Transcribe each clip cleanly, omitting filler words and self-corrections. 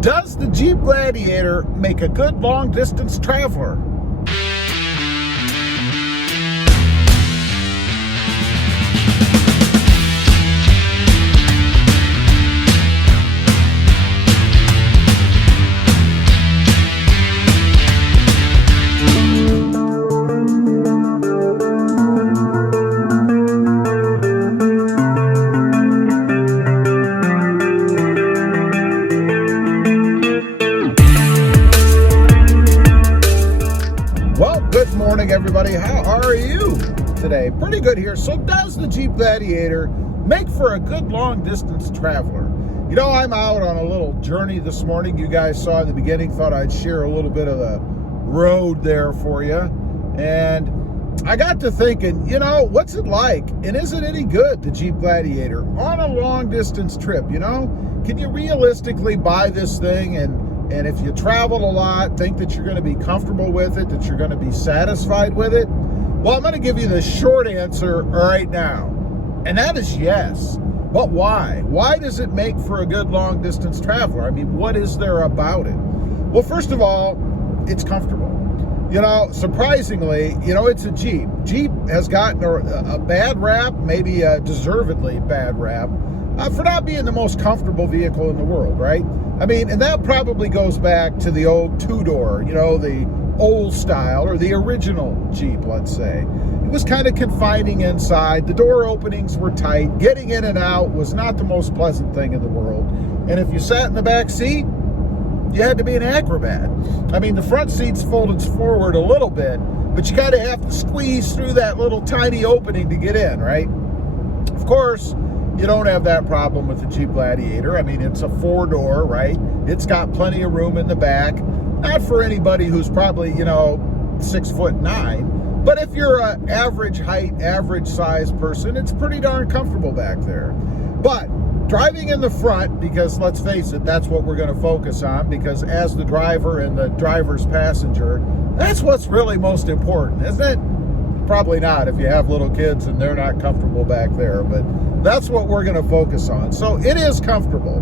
Does the Jeep Gladiator make a good long-distance traveler? Good morning, everybody. How are you today? Pretty good here. So does the Jeep Gladiator make for a good long-distance traveler? You know, I'm out on a little journey this morning. You guys saw in the beginning, thought I'd share a little bit of the road there for you. And I got to thinking, you know, what's it like? And is it any good, the Jeep Gladiator, on a long-distance trip, you know? Can you realistically buy this thing and if you travel a lot, think that you're going to be comfortable with it, that you're going to be satisfied with it? Well, I'm going to give you the short answer right now, and that is yes. But why? Why does it make for a good long-distance traveler? I mean, what is there about it? Well, first of all, it's comfortable. You know, surprisingly, you know, it's a Jeep. Jeep has gotten a bad rap, maybe a deservedly bad rap, for not being the most comfortable vehicle in the world, right? I mean, and that probably goes back to the old two-door, you know, the old style or the original Jeep, let's say. It was kind of confining inside. The door openings were tight. Getting in and out was not the most pleasant thing in the world. And if you sat in the back seat, you had to be an acrobat. I mean, the front seat's folded forward a little bit, but you kind of have to squeeze through that little tiny opening to get in, right? Of course, you don't have that problem with the Jeep Gladiator. I mean, it's a four-door, right? It's got plenty of room in the back. Not for anybody who's probably, you know, 6'9", but if you're an average height, average size person, it's pretty darn comfortable back there. But driving in the front, because let's face it, that's what we're going to focus on, because as the driver and the driver's passenger, that's what's really most important, isn't it? Probably not if you have little kids and they're not comfortable back there, but that's what we're going to focus on. So it is comfortable.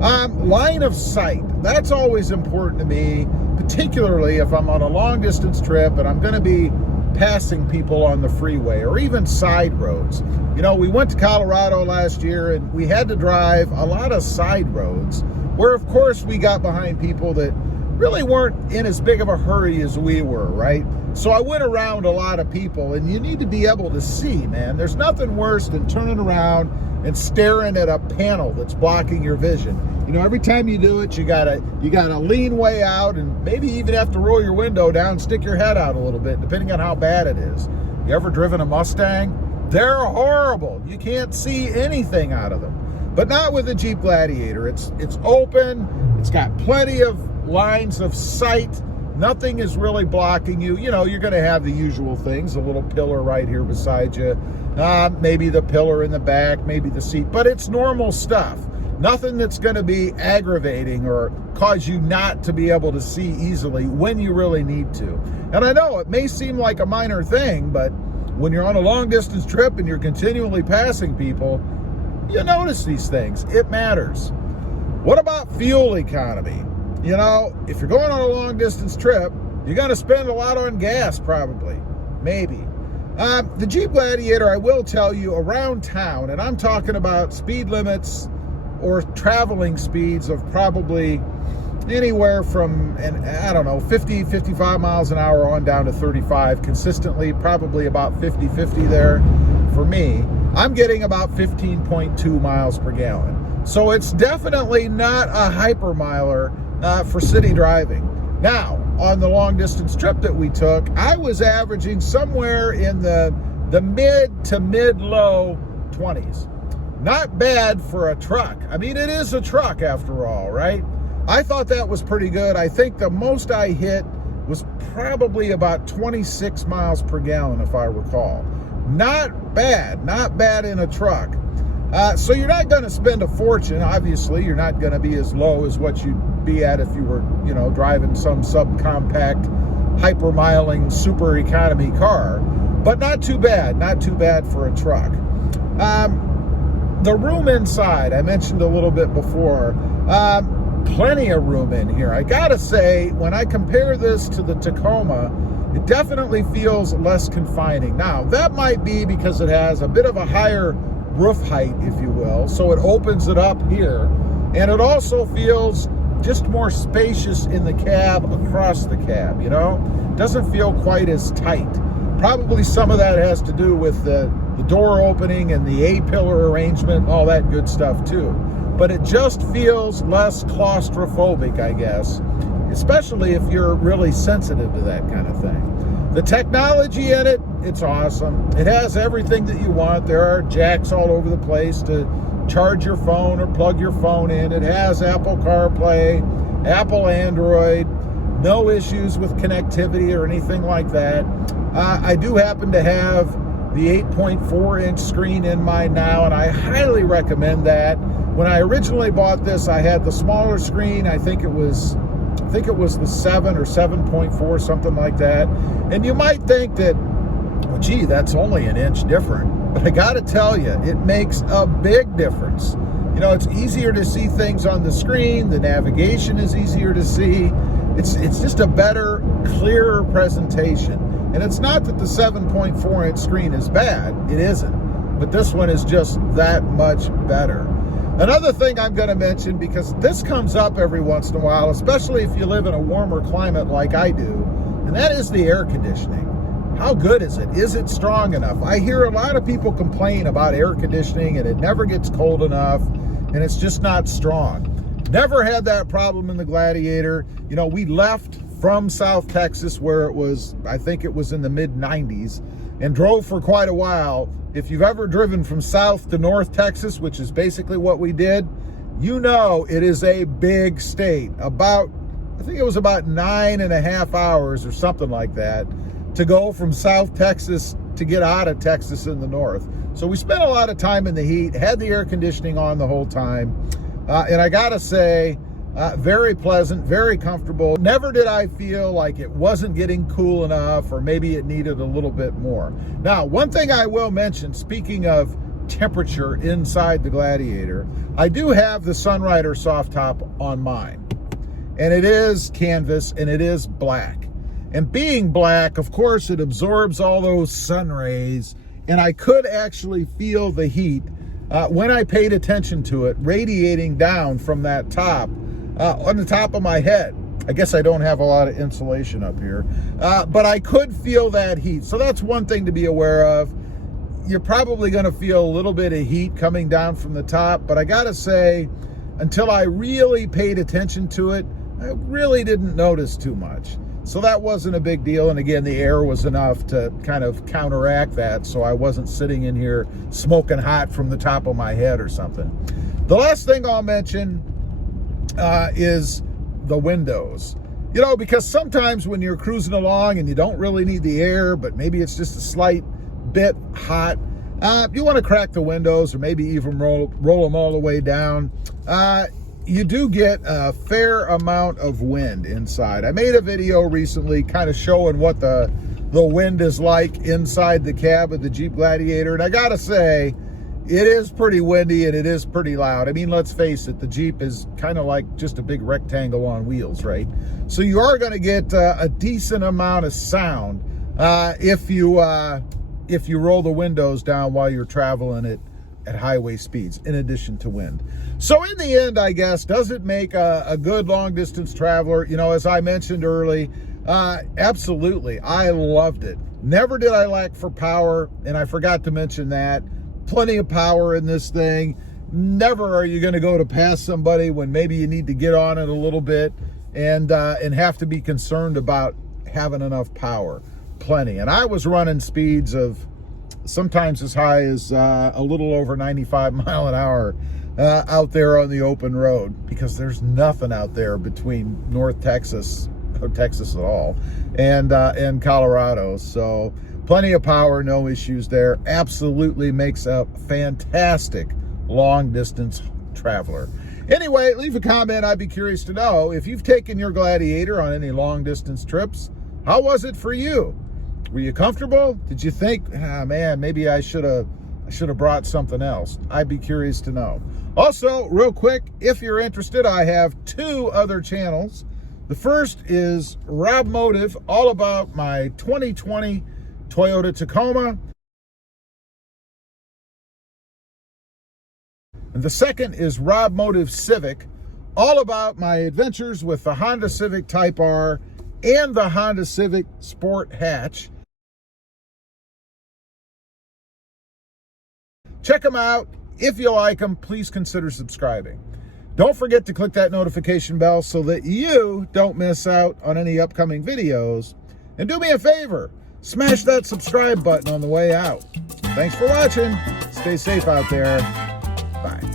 Line of sight, that's always important to me, particularly if I'm on a long distance trip and I'm going to be passing people on the freeway or even side roads. You know, we went to Colorado last year and we had to drive a lot of side roads where, of course, we got behind people that really weren't in as big of a hurry as we were, right? So I went around a lot of people, and you need to be able to see, man. There's nothing worse than turning around and staring at a panel that's blocking your vision. You know, every time you do it, you gotta lean way out and maybe even have to roll your window down, stick your head out a little bit, depending on how bad it is. You ever driven a Mustang? They're horrible. You can't see anything out of them. But not with the Jeep Gladiator. It's open. It's got plenty of lines of sight. Nothing is really blocking you. You know, you're going to have the usual things, a little pillar right here beside you, maybe the pillar in the back, maybe the seat, but it's normal stuff. Nothing that's going to be aggravating or cause you not to be able to see easily when you really need to. And I know it may seem like a minor thing, but when you're on a long distance trip and you're continually passing people, you notice these things. It matters. What about fuel economy? You know, if you're going on a long distance trip, you're going to spend a lot on gas, probably, maybe. The Jeep Gladiator, I will tell you, around town, and I'm talking about speed limits or traveling speeds of probably anywhere from, 50, 55 miles an hour on down to 35, consistently, probably about 50-50 there for me. I'm getting about 15.2 miles per gallon. So it's definitely not a hypermiler for city driving. Now, on the long distance trip that we took, I was averaging somewhere in the mid to mid-low 20s. Not bad for a truck. I mean, it is a truck after all, right? I thought that was pretty good. I think the most I hit was probably about 26 miles per gallon, if I recall. Not bad in a truck. So you're not going to spend a fortune. Obviously, you're not going to be as low as what you'd be at if you were, you know, driving some subcompact, hypermiling, super economy car. But not too bad for a truck. The room inside, I mentioned a little bit before. plenty of room in here. I gotta say, when I compare this to the Tacoma, it definitely feels less confining. Now, that might be because it has a bit of a higher roof height, if you will, so it opens it up here. And it also feels just more spacious in the cab, across the cab, you know? Doesn't feel quite as tight. Probably some of that has to do with the door opening and the A-pillar arrangement, all that good stuff too. But it just feels less claustrophobic, I guess, especially if you're really sensitive to that kind of thing. The technology in it, it's awesome. It has everything that you want. There are jacks all over the place to charge your phone or plug your phone in. It has Apple CarPlay, Apple Android, no issues with connectivity or anything like that. I do happen to have the 8.4-inch screen in mine now, and I highly recommend that. When I originally bought this, I had the smaller screen. I think it was the 7 or 7.4, something like that. And you might think that, well, gee, that's only an inch different. But I gotta tell you, it makes a big difference. You know, it's easier to see things on the screen. The navigation is easier to see. It's just a better, clearer presentation. And it's not that the 7.4-inch screen is bad. It isn't. But this one is just that much better. Another thing I'm going to mention, because this comes up every once in a while, especially if you live in a warmer climate like I do, and that is the air conditioning. How good is it? Is it strong enough? I hear a lot of people complain about air conditioning and it never gets cold enough and it's just not strong. Never had that problem in the Gladiator. You know, we left from South Texas where it was, I think it was in the mid-90s, and drove for quite a while. If you've ever driven from South to North Texas, which is basically what we did, you know it is a big state. I think it was about 9.5 hours or something like that to go from South Texas to get out of Texas in the north. So we spent a lot of time in the heat, had the air conditioning on the whole time. And I gotta say, very pleasant, very comfortable. Never did I feel like it wasn't getting cool enough or maybe it needed a little bit more. Now, one thing I will mention, speaking of temperature inside the Gladiator, I do have the Sunrider soft top on mine. And it is canvas and it is black. And being black, of course, it absorbs all those sun rays. And I could actually feel the heat when I paid attention to it radiating down from that top on the top of my head. I guess I don't have a lot of insulation up here, but I could feel that heat. So that's one thing to be aware of. You're probably going to feel a little bit of heat coming down from the top, but I got to say, until I really paid attention to it, I really didn't notice too much. So that wasn't a big deal. And again, the air was enough to kind of counteract that, so I wasn't sitting in here smoking hot from the top of my head or something. The last thing I'll mention is the windows. You know, because sometimes when you're cruising along and you don't really need the air, but maybe it's just a slight bit hot, you want to crack the windows or maybe even roll them all the way down. You do get a fair amount of wind inside. I made a video recently kind of showing what the wind is like inside the cab of the Jeep Gladiator. And I gotta say, it is pretty windy and it is pretty loud. I mean, let's face it, the Jeep is kind of like just a big rectangle on wheels, right? So you are going to get a decent amount of sound if you roll the windows down while you're traveling at highway speeds, in addition to wind. So in the end, I guess, does it make a good long distance traveler? You know, as I mentioned early, absolutely. I loved it. Never did I lack for power, and I forgot to mention that. Plenty of power in this thing. Never are you going to go to pass somebody when maybe you need to get on it a little bit and have to be concerned about having enough power. Plenty. And I was running speeds of sometimes as high as a little over 95 mile an hour out there on the open road, because there's nothing out there between North Texas, or Texas at all, and Colorado. So plenty of power, no issues there. Absolutely makes a fantastic long distance traveler. Anyway, leave a comment. I'd be curious to know if you've taken your Gladiator on any long distance trips. How was it for you? Were you comfortable? Did you think, man, maybe I should have I should have brought something else. I'd be curious to know. Also, real quick, if you're interested, I have 2 other channels. The first is Rob Motive, all about my 2020 Toyota Tacoma. And the second is Rob Motive Civic, all about my adventures with the Honda Civic Type R and the Honda Civic Sport Hatch. Check them out. If you like them, please consider subscribing. Don't forget to click that notification bell so that you don't miss out on any upcoming videos. And do me a favor, smash that subscribe button on the way out. Thanks for watching. Stay safe out there. Bye.